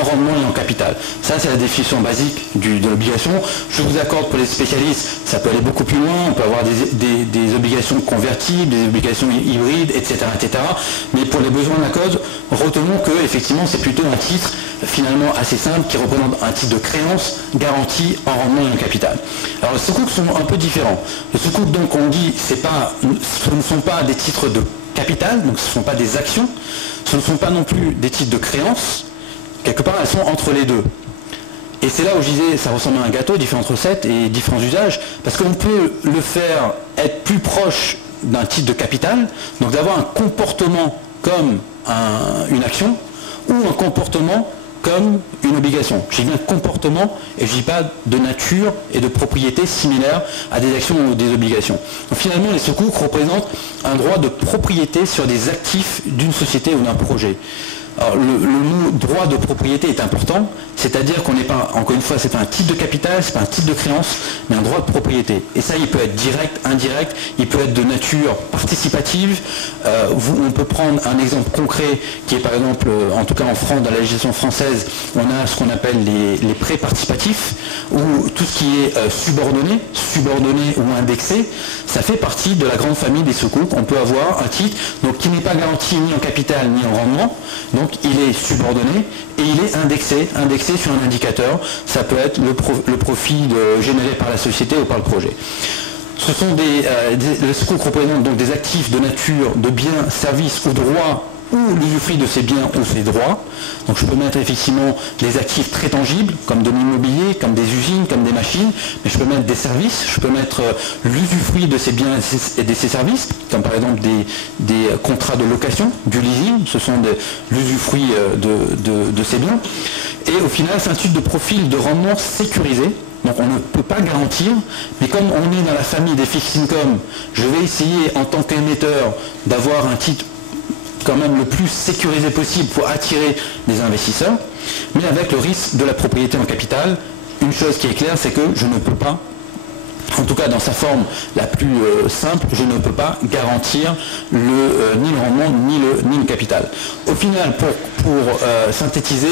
en rendement et en capital. Ça, c'est la définition basique de l'obligation. Je vous accorde pour les spécialistes, ça peut aller beaucoup plus loin. On peut avoir des obligations convertibles, des obligations hybrides, etc., etc. Mais pour les besoins de la cause, retenons que effectivement, c'est plutôt un titre finalement assez simple qui représente un titre de créance garantie en rendement et en capital. Alors les sukuk sont un peu différents. Les sukuk, donc, on dit, ce ne sont pas des titres de capital, donc ce ne sont pas des actions, ce ne sont pas non plus des titres de créance. Quelque part, elles sont entre les deux. Et c'est là où je disais, ça ressemble à un gâteau, différentes recettes et différents usages, parce qu'on peut le faire être plus proche d'un titre de capital, donc d'avoir un comportement comme une action, ou un comportement comme une obligation. Je dis bien comportement, et je ne dis pas de nature et de propriété similaires à des actions ou des obligations. Donc finalement, les sukuk représentent un droit de propriété sur des actifs d'une société ou d'un projet. Alors, le mot droit de propriété est important, c'est-à-dire qu'on n'est pas, encore une fois, c'est pas un titre de capital, c'est pas un titre de créance, mais un droit de propriété. Et ça, il peut être direct, indirect, il peut être de nature participative. On peut prendre un exemple concret qui est par exemple, en tout cas en France, dans la législation française, on a ce qu'on appelle les prêts participatifs, où tout ce qui est subordonné ou indexé, ça fait partie de la grande famille des sukuk. On peut avoir un titre donc, qui n'est pas garanti ni en capital ni en rendement. Donc il est subordonné et il est indexé sur un indicateur. Ça peut être le profit généré par la société ou par le projet. Ce sont les sukuk représentent donc des actifs de nature de biens, services ou droits ou l'usufruit de ces biens ou ces droits. Donc je peux mettre effectivement des actifs très tangibles, comme de l'immobilier, comme des usines, comme des machines, mais je peux mettre des services, je peux mettre l'usufruit de ces biens et de ces services, comme par exemple des contrats de location, du leasing, ce sont l'usufruit de ces biens. Et au final, c'est un type de profil de rendement sécurisé. Donc on ne peut pas garantir, mais comme on est dans la famille des fixed income, je vais essayer en tant qu'émetteur d'avoir un titre quand même le plus sécurisé possible pour attirer des investisseurs, mais avec le risque de la propriété en capital. Une chose qui est claire, c'est que je ne peux pas, en tout cas dans sa forme la plus simple, je ne peux pas garantir ni le rendement ni le capital. Au final, pour synthétiser,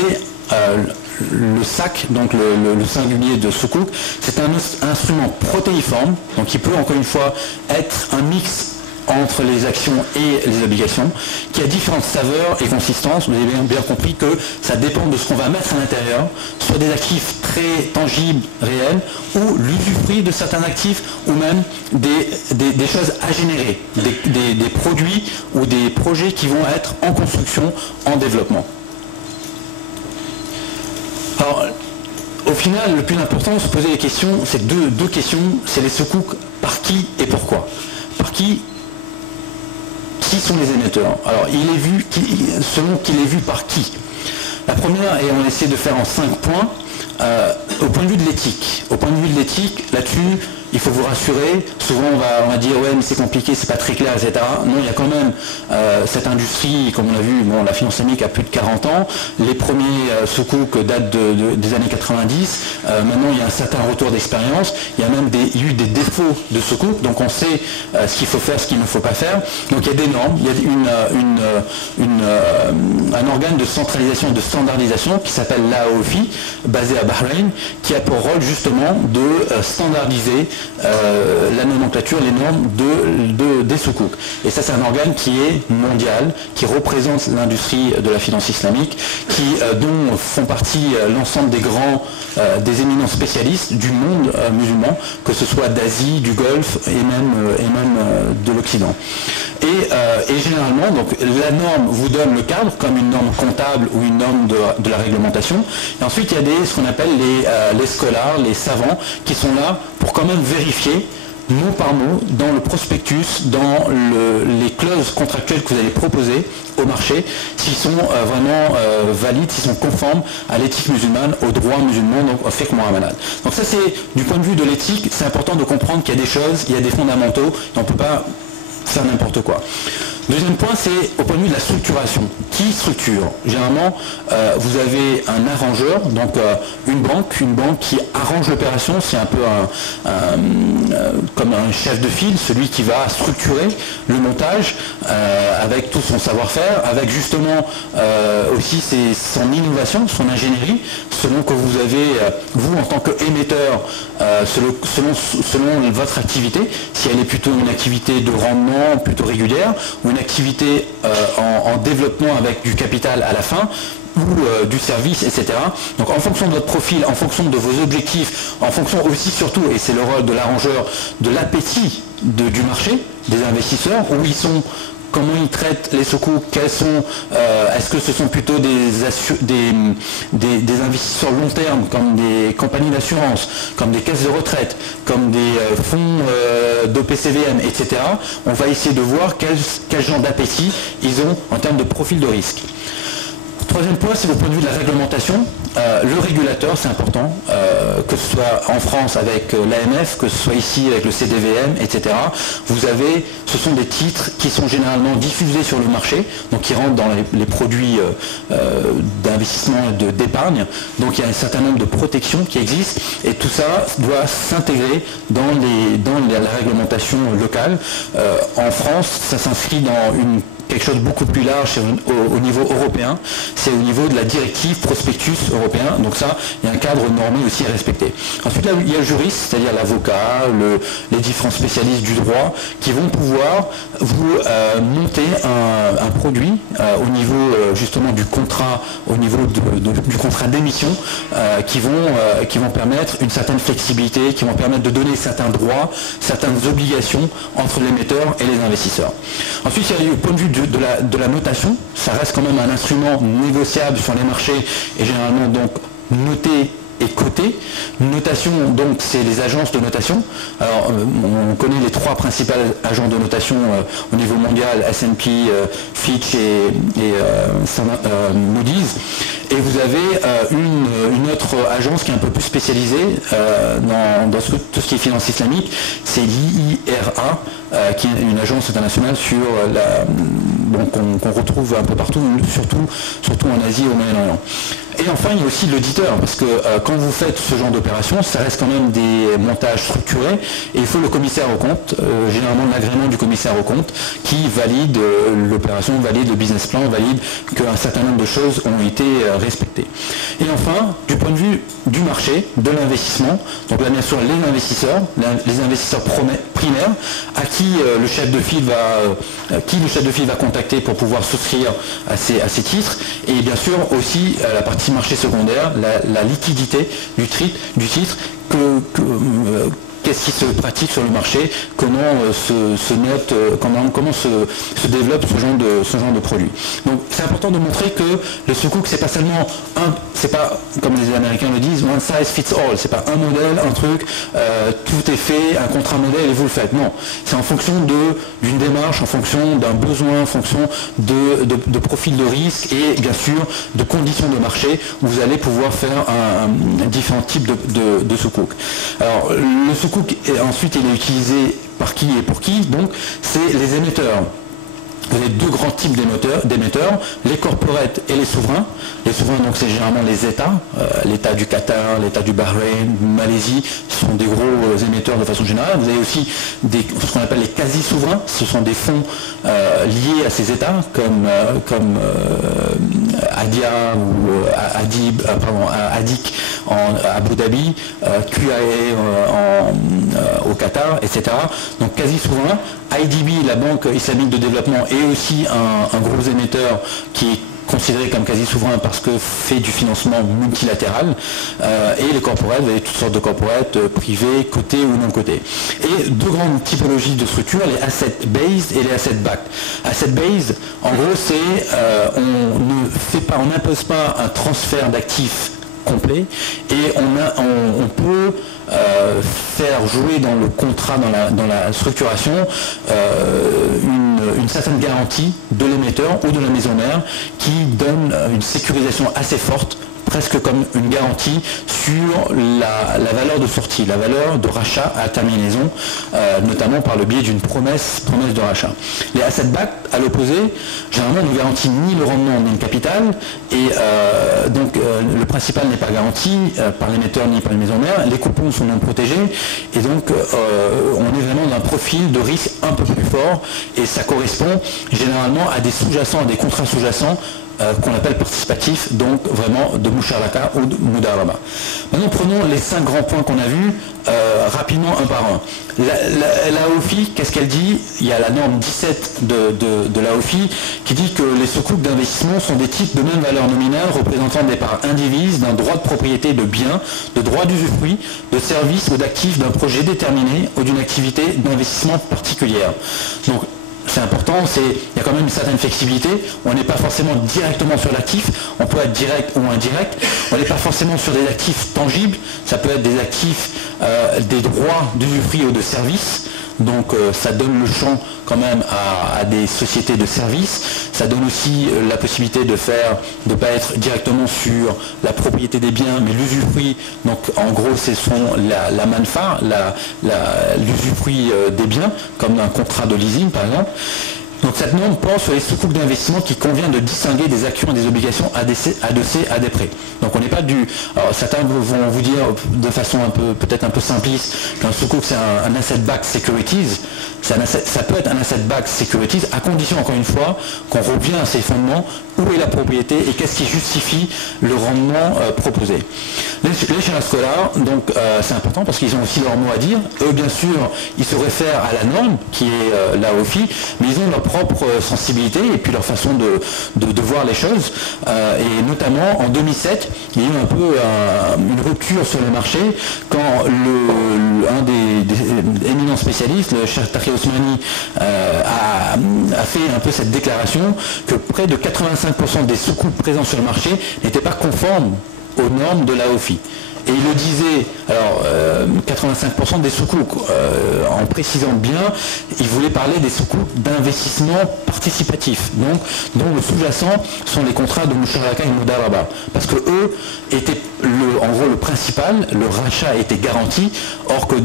le SAC, donc le singulier de sukuk, c'est un instrument protéiforme, donc qui peut encore une fois être un mix entre les actions et les obligations, qui a différentes saveurs et consistances. Vous avez bien compris que ça dépend de ce qu'on va mettre à l'intérieur, soit des actifs très tangibles, réels, ou l'usufruit de certains actifs, ou même des choses à générer, des produits ou des projets qui vont être en construction, en développement. Alors, au final, le plus important, se poser les questions, c'est deux questions, c'est les sukuk, par qui et pourquoi. Par qui sont les émetteurs? Alors, il est vu, selon qu'il est vu par qui. La première, et on essaie de faire en 5 points, au point de vue de l'éthique. Au point de vue de l'éthique, là-dessus, il faut vous rassurer. Souvent, on va dire, ouais, mais c'est compliqué, c'est pas très clair, etc. Non, il y a quand même cette industrie, comme on l'a vu, bon, la finance islamique a plus de 40 ans. Les premiers sukuk datent des années 90. Maintenant, il y a un certain retour d'expérience. Il y a même eu des défauts de sukuk. Donc, on sait ce qu'il faut faire, ce qu'il ne faut pas faire. Donc, il y a des normes. Il y a un organe de centralisation et de standardisation qui s'appelle l'AOFI, basé à Bahreïn, qui a pour rôle justement de standardiser la nomenclature, les normes des sukuk. Et ça, c'est un organe qui est mondial, qui représente l'industrie de la finance islamique, dont font partie l'ensemble des grands, des éminents spécialistes du monde musulman, que ce soit d'Asie, du Golfe et même de l'Occident. Et généralement, donc, la norme vous donne le cadre, comme une norme comptable ou une norme de la réglementation. Et ensuite, il y a ce qu'on appelle les scholars, les savants, qui sont là pour quand même vérifier mot par mot dans le prospectus, dans les clauses contractuelles que vous allez proposer au marché, s'ils sont vraiment valides, s'ils sont conformes à l'éthique musulmane, au droit musulman, donc au fiqh muamalat. Donc ça, c'est du point de vue de l'éthique, c'est important de comprendre qu'il y a des choses, il y a des fondamentaux, et on ne peut pas faire n'importe quoi. Deuxième point, c'est au point de vue de la structuration. Qui structure? Généralement, vous avez un arrangeur, donc une banque qui arrange l'opération. C'est un peu comme un chef de file, celui qui va structurer le montage avec tout son savoir-faire, avec justement aussi son innovation, son ingénierie, selon que vous avez, vous en tant qu'émetteur, selon votre activité, si elle est plutôt une activité de rendement plutôt régulière, ou une activité en développement avec du capital à la fin, ou du service, etc. Donc en fonction de votre profil, en fonction de vos objectifs, en fonction aussi surtout, et c'est le rôle de l'arrangeur, de l'appétit du marché, des investisseurs, où ils sont, comment ils traitent les sous-coups, est-ce que ce sont plutôt des investisseurs long terme, comme des compagnies d'assurance, comme des caisses de retraite, comme des fonds d'OPCVM, etc. On va essayer de voir quel genre d'appétit ils ont en termes de profil de risque. Troisième point, c'est au point de vue de la réglementation. Le régulateur, c'est important, que ce soit en France avec l'AMF, que ce soit ici avec le CDVM, etc. Ce sont des titres qui sont généralement diffusés sur le marché, donc qui rentrent dans les produits d'investissement et d'épargne. Donc il y a un certain nombre de protections qui existent, et tout ça doit s'intégrer dans la réglementation locale. En France, ça s'inscrit dans quelque chose de beaucoup plus large au niveau européen, c'est au niveau de la directive prospectus européen, donc ça, il y a un cadre normé aussi à respecter. Ensuite, là, il y a le juriste, c'est-à-dire l'avocat, les différents spécialistes du droit, qui vont pouvoir vous monter un produit au niveau justement du contrat, au niveau du contrat d'émission, qui vont permettre une certaine flexibilité, qui vont permettre de donner certains droits, certaines obligations entre l'émetteur et les investisseurs. Ensuite, il y a le point de vue de la notation, ça reste quand même un instrument négociable sur les marchés et généralement donc noté et coté. Notation, donc c'est les agences de notation. Alors on connaît les trois principales agences de notation au niveau mondial, S&P, Fitch et Moody's. Et vous avez une autre agence qui est un peu plus spécialisée dans tout ce qui est finance islamique, c'est l'IIRA, qui est une agence internationale qu'on retrouve un peu partout, surtout en Asie et au Moyen-Orient. Et enfin, il y a aussi l'auditeur, parce que quand vous faites ce genre d'opération, ça reste quand même des montages structurés, et il faut le commissaire aux comptes, généralement l'agrément du commissaire aux comptes, qui valide l'opération, valide le business plan, valide qu'un certain nombre de choses ont été respectées. Et enfin, du point de vue du marché, de l'investissement, donc là bien sûr les investisseurs primaires, à qui le chef de file va contacter pour pouvoir souscrire à ces titres, et bien sûr aussi la partie marché secondaire, la liquidité du titre, qu'est-ce qui se pratique sur le marché, comment se développe ce genre de produit. Donc c'est important de montrer que le sukuk, c'est pas seulement c'est pas comme les Américains le disent, one size fits all, c'est pas un modèle, un truc, tout est fait, un contrat modèle et vous le faites. Non, c'est en fonction d'une démarche, en fonction d'un besoin, en fonction de profil de risque et bien sûr de conditions de marché où vous allez pouvoir faire différents types de sukuk. Alors le sukuk, ensuite, il est utilisé par qui et pour qui? Donc, c'est les émetteurs. Vous avez deux grands types d'émetteurs, les corporates et les souverains. Les souverains, donc, c'est généralement les États, l'État du Qatar, l'État du Bahreïn, Malaisie, sont des gros émetteurs de façon générale. Vous avez aussi ce qu'on appelle les quasi-souverains, ce sont des fonds liés à ces États, comme Adia ou Adik à Abu Dhabi, QAE au Qatar, etc. Donc quasi-souverain. IDB, la Banque islamique de développement, est aussi un gros émetteur qui est considéré comme quasi-souverain parce que fait du financement multilatéral, et les corporates, vous avez toutes sortes de corporates privées, cotées ou non cotées. Et deux grandes typologies de structures, les asset-based et les asset-backed. Asset-based, en gros, c'est on n'impose pas un transfert d'actifs complet et on peut faire jouer dans le contrat, dans la structuration, une certaine garantie de l'émetteur ou de la maison mère qui donne une sécurisation assez forte, presque comme une garantie sur la valeur de sortie, la valeur de rachat à terminaison, notamment par le biais d'une promesse de rachat. Les asset backed, à l'opposé, généralement ne garantissent ni le rendement ni le capital, et donc le principal n'est pas garanti par l'émetteur ni par les maisons mères, les coupons sont non protégés, et donc on est vraiment dans un profil de risque un peu plus fort, et ça correspond généralement à des sous-jacents, à des contrats sous-jacents qu'on appelle participatifs, donc vraiment de Musharaka ou de Mudaraba. Maintenant prenons les 5 grands points qu'on a vus rapidement un par un. La OFI, qu'est-ce qu'elle dit? Il y a la norme 17 de la OFI qui dit que les sukuk d'investissement sont des titres de même valeur nominale représentant des parts indivises d'un droit de propriété de biens, de droits d'usufruit, de services ou d'actifs d'un projet déterminé ou d'une activité d'investissement particulière. Donc c'est important, il y a quand même une certaine flexibilité, on n'est pas forcément directement sur l'actif, on peut être direct ou indirect, on n'est pas forcément sur des actifs tangibles, ça peut être des actifs, des droits d'usufruit ou de services, donc ça donne le champ quand même à des sociétés de services, ça donne aussi la possibilité de ne pas être directement sur la propriété des biens, mais l'usufruit, donc en gros ce sont la manfa, l'usufruit des biens, comme un contrat de leasing par exemple. Donc cette norme pense sur les sukuk d'investissement qui convient de distinguer des actions et des obligations adossées à des prêts. Donc on n'est pas du... Alors certains vont vous dire de façon peut-être un peu simpliste qu'un sukuk c'est un asset backed securities. Ça peut être un asset backed securities à condition encore une fois qu'on revient à ces fondements, où est la propriété et qu'est-ce qui justifie le rendement proposé. Les schémas scolaires, donc c'est important parce qu'ils ont aussi leur mot à dire. Eux bien sûr ils se réfèrent à la norme qui est la OFI, mais ils ont leur propre sensibilité et puis leur façon de voir les choses. Et notamment en 2007, il y a eu un peu une rupture sur le marché quand un des éminents spécialistes, le Cheikh Taqi Osmani, a fait un peu cette déclaration que près de 85% des sukuk présents sur le marché n'étaient pas conformes aux normes de la OFI. Et il le disait, alors 85% des sukuk, en précisant bien, il voulait parler des sukuk d'investissement participatif, donc dont le sous-jacent sont les contrats de Musharaka et Mudaraba. Parce que eux étaient, en gros, le principal, le rachat était garanti, or que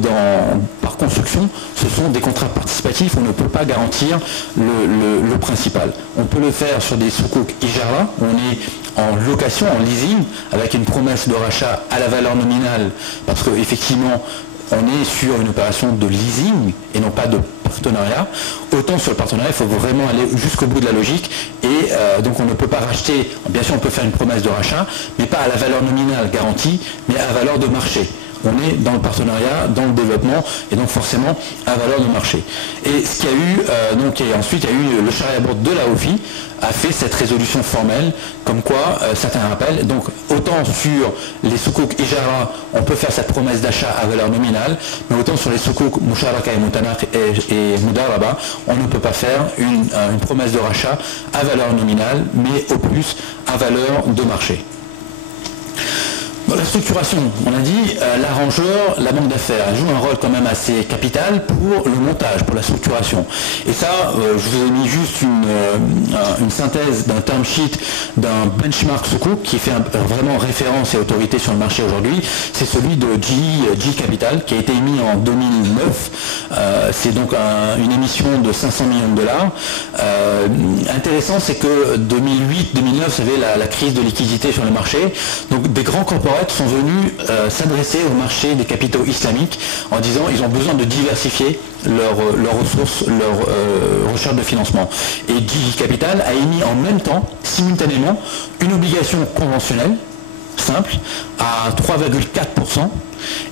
par construction, ce sont des contrats participatifs, on ne peut pas garantir le principal. On peut le faire sur des sukuk ijara, on est en location, en leasing, avec une promesse de rachat à la valeur nominale, parce qu'effectivement, on est sur une opération de leasing et non pas de partenariat. Autant sur le partenariat, il faut vraiment aller jusqu'au bout de la logique et donc on ne peut pas racheter, bien sûr on peut faire une promesse de rachat, mais pas à la valeur nominale garantie, mais à la valeur de marché. On est dans le partenariat, dans le développement, et donc forcément à valeur de marché. Et ce qu'il y a eu, et ensuite il y a eu le Sharia Board de la OFI, a fait cette résolution formelle, comme quoi, certains rappellent, donc autant sur les sukuk ijara, on peut faire cette promesse d'achat à valeur nominale, mais autant sur les sukuk musharaka et mudaraba, on ne peut pas faire une promesse de rachat à valeur nominale, mais au plus à valeur de marché. La structuration, on a dit, l'arrangeur, la banque d'affaires, joue un rôle quand même assez capital pour le montage, pour la structuration. Et ça, je vous ai mis juste une synthèse d'un term sheet d'un benchmark sukuk qui fait vraiment référence et autorité sur le marché aujourd'hui. C'est celui de GE Capital qui a été émis en 2009. C'est donc une émission de 500 millions de dollars. Intéressant, c'est que 2008-2009, vous savez, la crise de liquidité sur le marché. Donc des grands corporates sont venus s'adresser au marché des capitaux islamiques en disant ils ont besoin de diversifier leurs ressources, leurs recherches de financement. Et GE Capital a émis en même temps, simultanément, une obligation conventionnelle, simple, à 3,4%,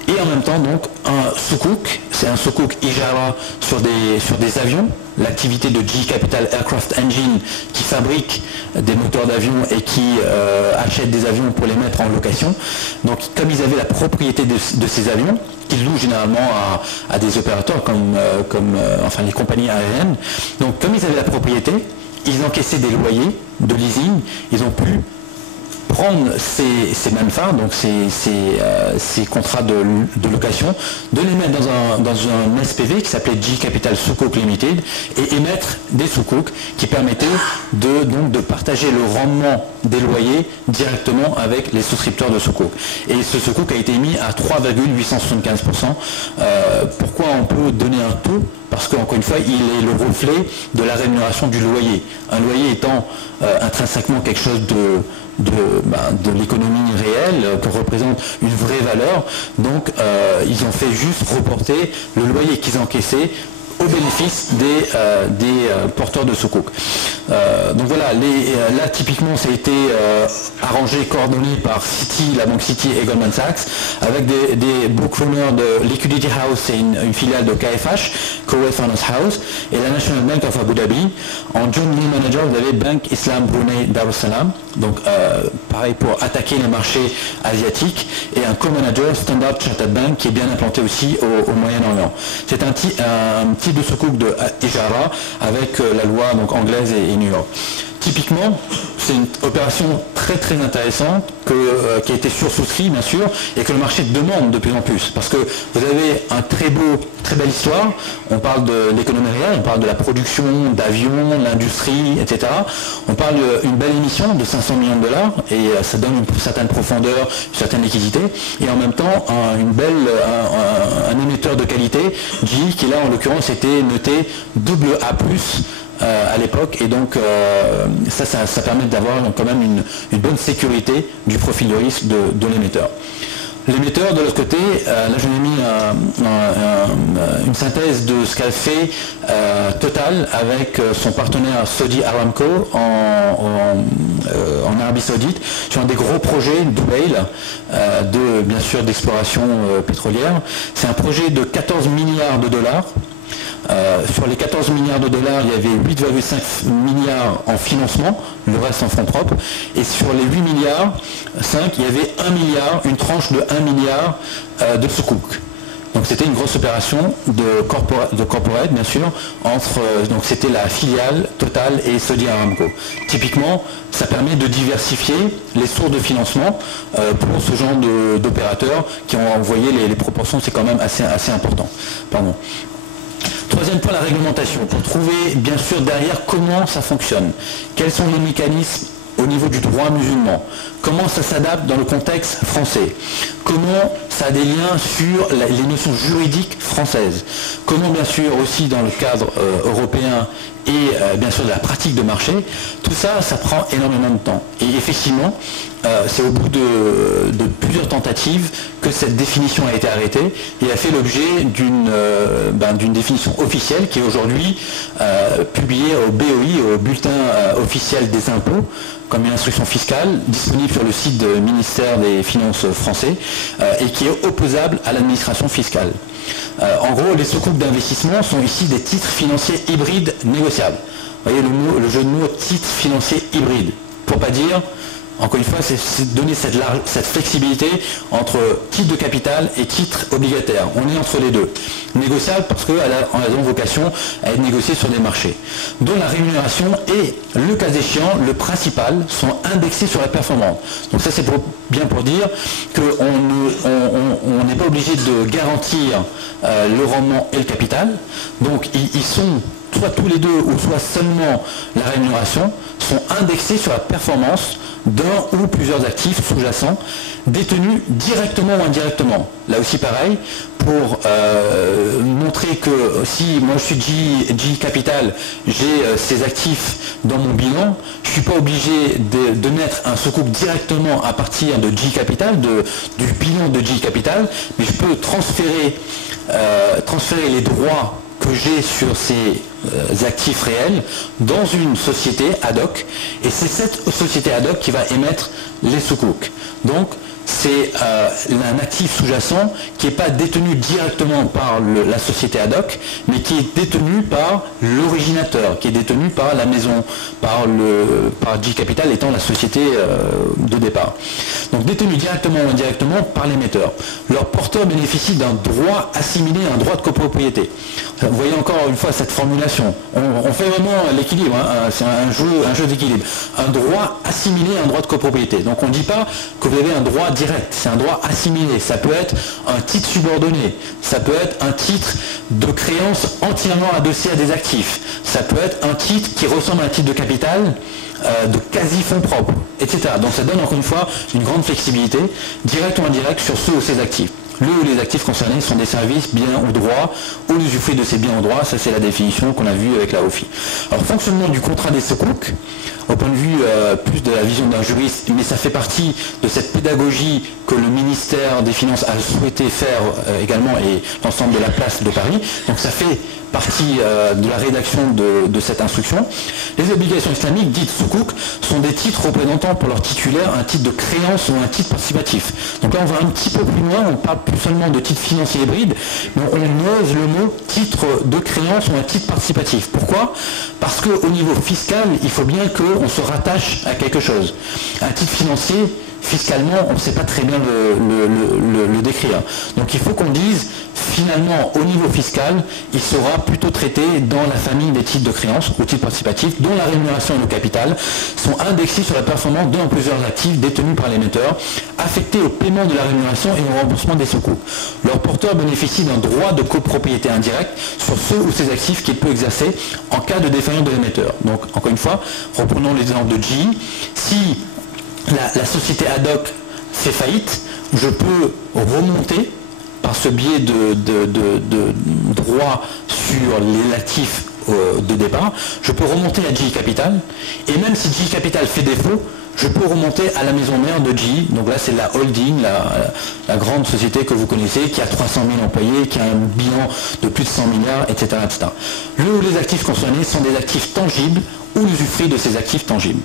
et en même temps donc un sukuk, c'est un sukuk ijara sur des avions, l'activité de GE Capital Aircraft Engine qui fabrique des moteurs d'avion et qui achète des avions pour les mettre en location. Donc comme ils avaient la propriété de ces avions, qu'ils louent généralement à des opérateurs comme les compagnies aériennes, donc comme ils avaient la propriété, ils encaissaient des loyers de leasing, ils ont pu prendre ces manfas, donc ces contrats de location, de les mettre dans un SPV qui s'appelait G Capital Sukuk Limited et émettre des soukouk qui permettaient de partager le rendement des loyers directement avec les souscripteurs de soukouk. Et ce soukouk a été émis à 3,875%. Pourquoi on peut donner un taux? Parce qu'encore une fois, il est le reflet de la rémunération du loyer. Un loyer étant intrinsèquement quelque chose de l'économie réelle, que représente une vraie valeur. Donc, ils ont fait juste reporter le loyer qu'ils encaissaient au bénéfice des porteurs de soukouk. Donc voilà, là typiquement ça a été arrangé, coordonné par Citi, la banque Citi et Goldman Sachs, avec des bookrunners de Liquidity House, c'est une filiale de KFH, Kuwait Finance House, et la National Bank of Abu Dhabi. En joint lead manager, vous avez Bank Islam Brunei Darussalam, donc pareil pour attaquer les marchés asiatiques, et un co-manager Standard Chartered Bank qui est bien implanté aussi au Moyen-Orient. C'est un type de soukouk de Ijara avec la loi donc anglaise et New York. Typiquement, c'est une opération très très intéressante qui a été sursouscrite bien sûr et que le marché demande de plus en plus parce que vous avez un très belle histoire, on parle de l'économie réelle, on parle de la production d'avions, l'industrie, etc. On parle d'une belle émission de 500 millions de dollars et ça donne une certaine profondeur, une certaine liquidité et en même temps un émetteur de qualité, GE, qui là en l'occurrence était noté AA+, à l'époque et donc ça permet d'avoir quand même une bonne sécurité du profil de risque de l'émetteur. L'émetteur de l'autre côté, là je ai mis une synthèse de ce qu'a fait Total avec son partenaire Saudi Aramco en Arabie Saoudite sur un des gros projets Dubail bien sûr d'exploration pétrolière. C'est un projet de 14 milliards de dollars. Sur les 14 milliards de dollars, il y avait 8,5 milliards en financement, le reste en fonds propres. Et sur les 8 milliards, 5, il y avait 1 milliard, une tranche de 1 milliard de soukouk. Donc c'était une grosse opération de corporate, bien sûr, donc c'était la filiale Total et Saudi Aramco. Typiquement, ça permet de diversifier les sources de financement pour ce genre d'opérateurs qui ont envoyé les proportions, c'est quand même assez important. Pardon. Troisième point, la réglementation, pour trouver bien sûr derrière comment ça fonctionne, quels sont les mécanismes au niveau du droit musulman, comment ça s'adapte dans le contexte français, comment ça a des liens sur les notions juridiques françaises, comment bien sûr aussi dans le cadre européen et bien sûr de la pratique de marché, tout ça, ça prend énormément de temps. Et effectivement, c'est au bout de plusieurs tentatives que cette définition a été arrêtée et a fait l'objet d'une définition officielle qui est aujourd'hui publiée au BOI, au bulletin officiel des impôts, comme une instruction fiscale disponible sur le site du ministère des Finances français et qui est opposable à l'administration fiscale. En gros, les soukouk d'investissement sont ici des titres financiers hybrides négociables. Vous voyez le jeu de mots titre financier hybride, pour pas dire, encore une fois, c'est donner cette flexibilité entre titre de capital et titre obligataire. On est entre les deux. Négociable parce qu'elles ont vocation à être négociées sur des marchés, dont la rémunération et, le cas échéant, le principal sont indexés sur la performance. Donc ça, c'est bien pour dire qu'on n'est pas obligé de garantir le rendement et le capital. Donc ils sont soit tous les deux ou soit seulement la rémunération sont indexés sur la performance d'un ou plusieurs actifs sous-jacents détenus directement ou indirectement. Là aussi pareil, pour montrer que si moi je suis G Capital, j'ai ces actifs dans mon bilan, je ne suis pas obligé de mettre un soukouk directement à partir de G Capital, du bilan de G Capital, mais je peux transférer les droits que j'ai sur ces actifs réels dans une société ad hoc et c'est cette société ad hoc qui va émettre les soukouk. Donc c'est un actif sous-jacent qui n'est pas détenu directement par la société ad hoc, mais qui est détenu par l'originateur, qui est détenu par la maison, par J Capital étant la société de départ. Donc détenu directement ou indirectement par l'émetteur. Leur porteur bénéficie d'un droit assimilé à un droit de copropriété. Vous voyez encore une fois cette formulation. On fait vraiment l'équilibre, hein. C'est un jeu d'équilibre. Un droit assimilé à un droit de copropriété. Donc on ne dit pas que vous avez un droit direct, c'est un droit assimilé. Ça peut être un titre subordonné, ça peut être un titre de créance entièrement adossé à des actifs, ça peut être un titre qui ressemble à un titre de capital, de quasi-fonds propres, etc. Donc ça donne encore une fois une grande flexibilité, direct ou indirect, sur ceux ou ces actifs. Le ou les actifs concernés sont des services, biens ou droits, ou l'usufruit de ces biens ou droits, ça c'est la définition qu'on a vue avec la OFI. Alors fonctionnement du contrat des sukuk, au point de vue plus de la vision d'un juriste, mais ça fait partie de cette pédagogie que le ministère des Finances a souhaité faire également, et l'ensemble de la place de Paris. Donc ça fait partie de la rédaction de cette instruction. Les obligations islamiques, dites sukuk, sont des titres représentant pour leur titulaire un titre de créance ou un titre participatif. Donc là on va un petit peu plus loin, on parle plus seulement de titre financier hybride, mais on ose le mot titre de créance ou un titre participatif. Pourquoi? Parce qu'au niveau fiscal, il faut bien qu'on se rattache à quelque chose. Un titre financier, fiscalement, on ne sait pas très bien le décrire. Donc il faut qu'on dise, finalement, au niveau fiscal, il sera plutôt traité dans la famille des titres de créance ou titres participatifs, dont la rémunération et le capital sont indexés sur la performance d'un ou plusieurs actifs détenus par l'émetteur, affectés au paiement de la rémunération et au remboursement des sukuk. Leur porteur bénéficie d'un droit de copropriété indirecte sur ceux ou ces actifs qu'il peut exercer en cas de défaillance de l'émetteur. Donc, encore une fois, reprenons l'exemple de GE. Si la société ad hoc fait faillite, je peux remonter par ce biais de droit sur les actifs de départ, je peux remonter à GE Capital, et même si GE Capital fait défaut, je peux remonter à la maison mère de GE. Donc là c'est la holding, la grande société que vous connaissez, qui a 300 000 employés, qui a un bilan de plus de 100 milliards, etc. etc. Le ou les actifs concernés sont des actifs tangibles ou l'usufruit de ces actifs tangibles.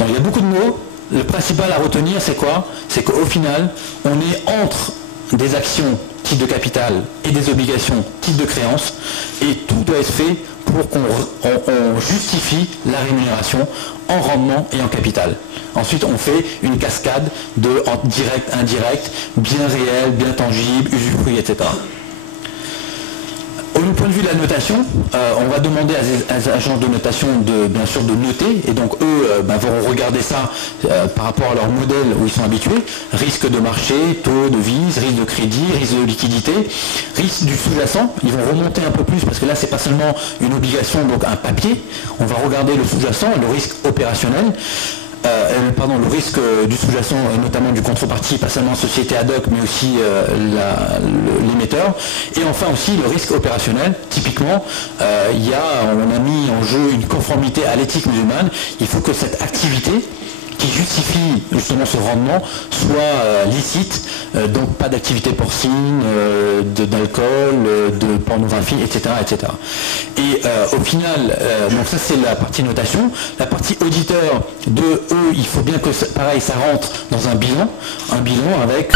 Donc il y a beaucoup de mots. Le principal à retenir, c'est quoi? C'est qu'au final, on est entre des actions titres de capital et des obligations titres de créance, et tout doit être fait pour qu'on justifie la rémunération en rendement et en capital. Ensuite, on fait une cascade de direct, indirect, bien réel, bien tangible, usufruit, etc. Au point de vue de la notation, on va demander à des agences de notation bien sûr de noter, et donc eux vont regarder ça par rapport à leur modèle où ils sont habitués. Risque de marché, taux de vise, risque de crédit, risque de liquidité, risque du sous-jacent. Ils vont remonter un peu plus parce que là c'est pas seulement une obligation, donc un papier. On va regarder le sous-jacent, le risque opérationnel. Le risque du sous-jacent et notamment du contrepartie, pas seulement société ad hoc mais aussi l'émetteur, et enfin aussi le risque opérationnel. Typiquement, on a mis en jeu une conformité à l'éthique musulmane. Il faut que cette activité qui justifie justement ce rendement soit licite, donc pas d'activité porcine, d'alcool, de pornographie, etc. etc. Et au final, donc ça c'est la partie notation. La partie auditeur, de eux, il faut bien que pareil ça rentre dans un bilan avec